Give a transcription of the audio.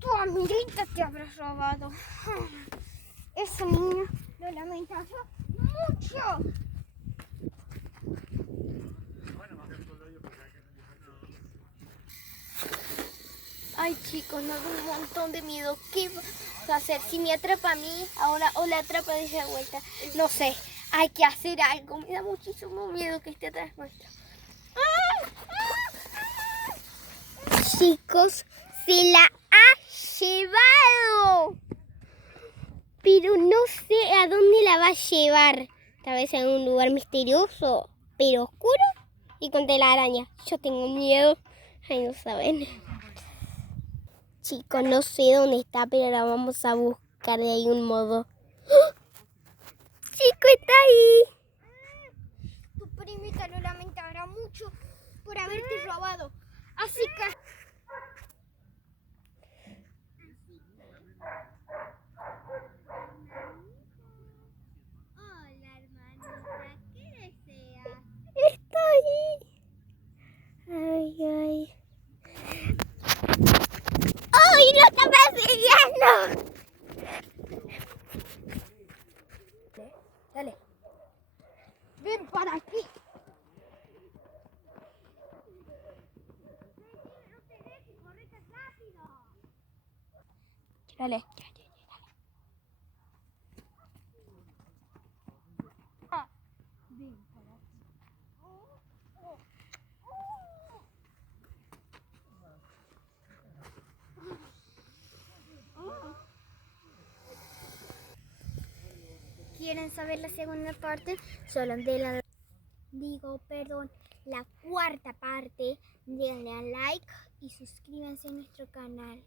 Tu amiguita te habrá robado. Ese niño lo lamenta mucho. Ay, chicos, me da un montón de miedo. ¿Qué va a hacer? Si me atrapa a mí ahora o la atrapa de esa vuelta. No sé, hay que hacer algo. Me da muchísimo miedo que esté atrás nuestro. Chicos, se la ha llevado. Pero no sé a dónde la va a llevar. Tal vez en un lugar misterioso, pero oscuro y con telaraña. Yo tengo miedo. Ay, no saben. Chicos, no sé dónde está, pero la vamos a buscar de algún modo. ¡Oh! ¡Chico, está ahí! Tu primita lo lamentará mucho por haberte robado. Así que... Hola, hermanita. ¿Qué deseas? Está ahí. Ay, ay. ¡Ay, lo está persiguiendo! Dale. Ven para aquí. Dale. Ven para aquí. ¿Quieren saber la segunda parte? Solo de la... la cuarta parte. Denle a like y suscríbanse a nuestro canal.